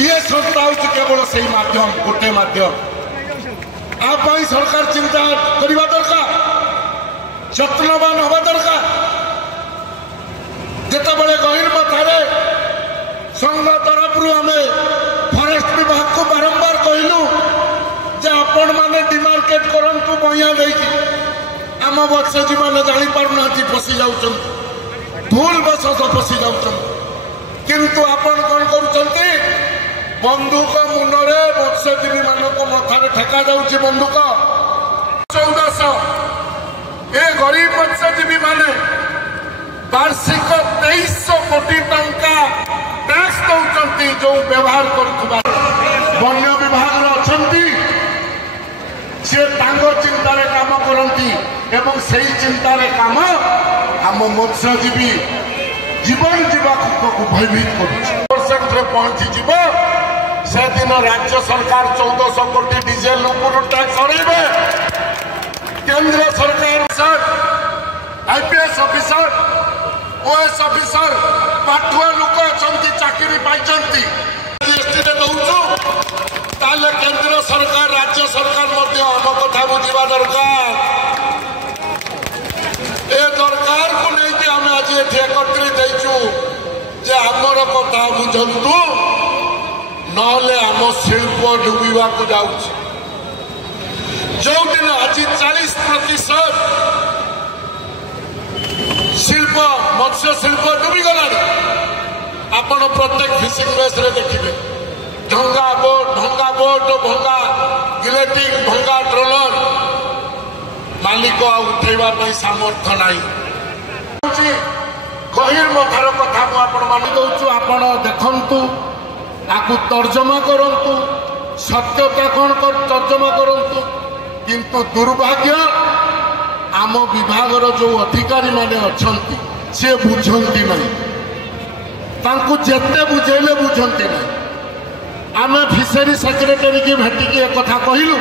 ये संस्था हूँ केवल से माध्यम गोटे माध्यम आप सरकार चिंता करने दरकार यत्नवान हवा दरकार जितेबाला गहिर मथारे संघ तरफ आम फरेस्ट विभाग को बारंबार कहलु जे आपण मैंने डिमार्केट करंतु बइया देकी आम मत्स्यजीवी मैंने जापारना फसी जाऊँ भूल बसत फसी जाऊँ किंतु आपण कौन कर बंदूक मुंडे मत्स्यजीवी मान मथारे ठेका जाऊँगी बंदूक 1400 ए गरीब मत्स्यजीवी माने वार्षिक 2300 कोटी टंका टैक्स दौरान जो व्यवहार करुवा वन्य विभाग अच्छी सी चिंतार काम करती एवं से चिंतार काम आम मत्स्यजीवी जीवन जीवाक भयभीत कर पहुंची से दिन राज्य सरकार 1400 कोटी डीजेल टैक्स हरइबे केंद्र सरकार sir IPS officer OS officer पाठुआ लोक अच्छा चाकरी पाई जीएसटी दौचु केंद्र सरकार राज्य सरकार आम कथा बुझा दरकार ए दरकार को लेकिन आम आज एकत्रित जे आमर कथा बुझंतु नले आम शिल्प डुबा को जाऊँ जो दिन आज 40% शिल्प मत्स्य शिल्प डुबी गला आपण प्रत्येक फिशिंग बेस रे देखिए ढंगा बोट भंगा गिलेटिंग भंगा ट्रोलर मालिक उठेवा सामर्थ्य नहीं गहिर मथार कथा मुझे दौचु आपण देखंतु ताकू तर्जमा करंतु सत्यता कौन कर तर्जमा करंतु किंतु दुर्भाग्य आम विभाग जो अधिकारी माने अच्छंती से बुझंती नहीं तांकु जेते बुझेले बुझंती नहीं आम फिशरी सेक्रेटरी की भेटिकी एक कथा कहलु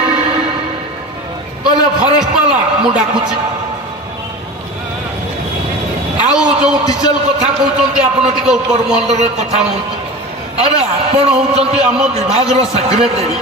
कहले फरेस्ट वाला मु डाकुची आउ जो डीजेल कथा कहते आपड़ टे ऊपर महल कथा हूँ अरे आपण होती आम विभाग सेक्रेटरी